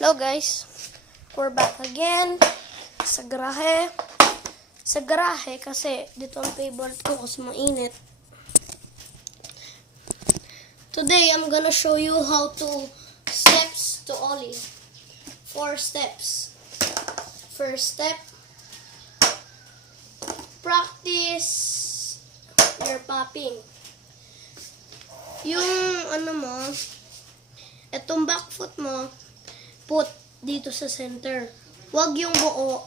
Hello guys, we're back again sa garahe. Sa garahe kasi dito ang favorite ko kasi mainit. Today I'm gonna show you how to steps to ollie. 4 steps. First step, practice your popping. Yung etong back foot mo, put dito sa center. Huwag yung buo.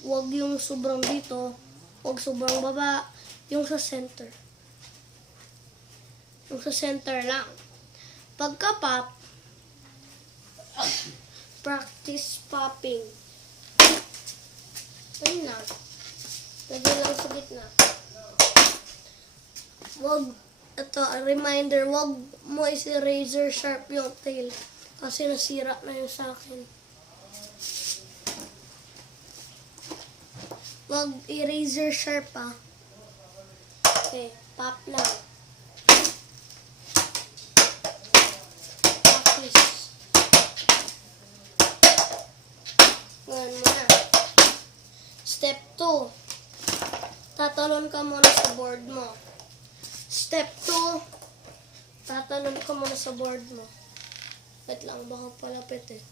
Huwag yung sobrang dito. Huwag sobrang baba. Yung sa center. Yung sa center lang. Pagka-pop, practice popping. Ayun lang. Lagay lang sa gitna. Huwag, ito, reminder, huwag mo isi-razor sharp yung tail. Kasi nasira na yun sa akin. Wag i-razor sharp pa. Okay, pop lang. Practice. Ngayon mo na. Step 2. Tatalon ka muna sa board mo. Step 2. Tatalon ka muna sa board mo. Wait lang, baka palapit eh.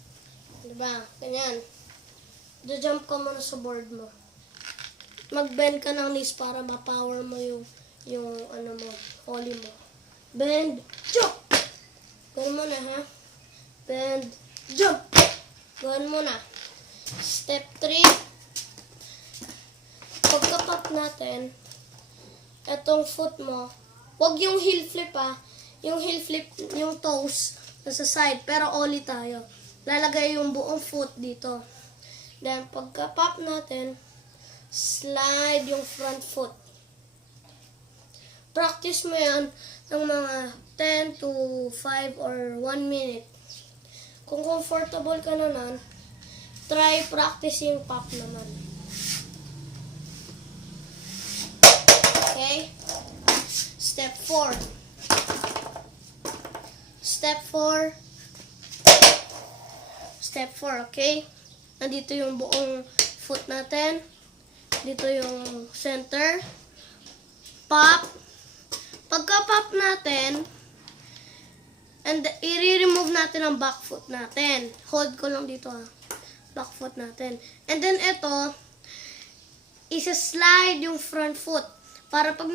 Diba? Ganyan. Jump ka muna sa board mo. Mag-bend ka ng knees para ma-power mo yung ollie mo. Bend, jump! Gawin mo na, ha? Bend, jump! Gawin mo na. Step 3. Pagka-pop natin, etong foot mo, wag yung heel flip, ha? Yung heel flip, yung toes, sa side, pero ollie tayo. Lalagay yung buong foot dito. Then, pagka-pop natin, slide yung front foot. Practice mo yan ng mga 10 to 5 or 1 minute. Kung comfortable ka naman, try practicing pop naman. Okay? Step 4. Step 4, okay? Nandito yung buong foot natin. Dito yung center. Pop. Pagka-pop natin, and i-remove natin ang back foot natin. Hold ko lang dito, ha. Back foot natin. And then ito, isa-slide yung front foot. Para pag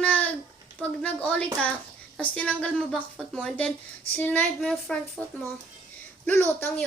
nag-ollie ka, tapos tinanggal mo back foot mo, and then slide mo yung front foot mo, lulutang yun.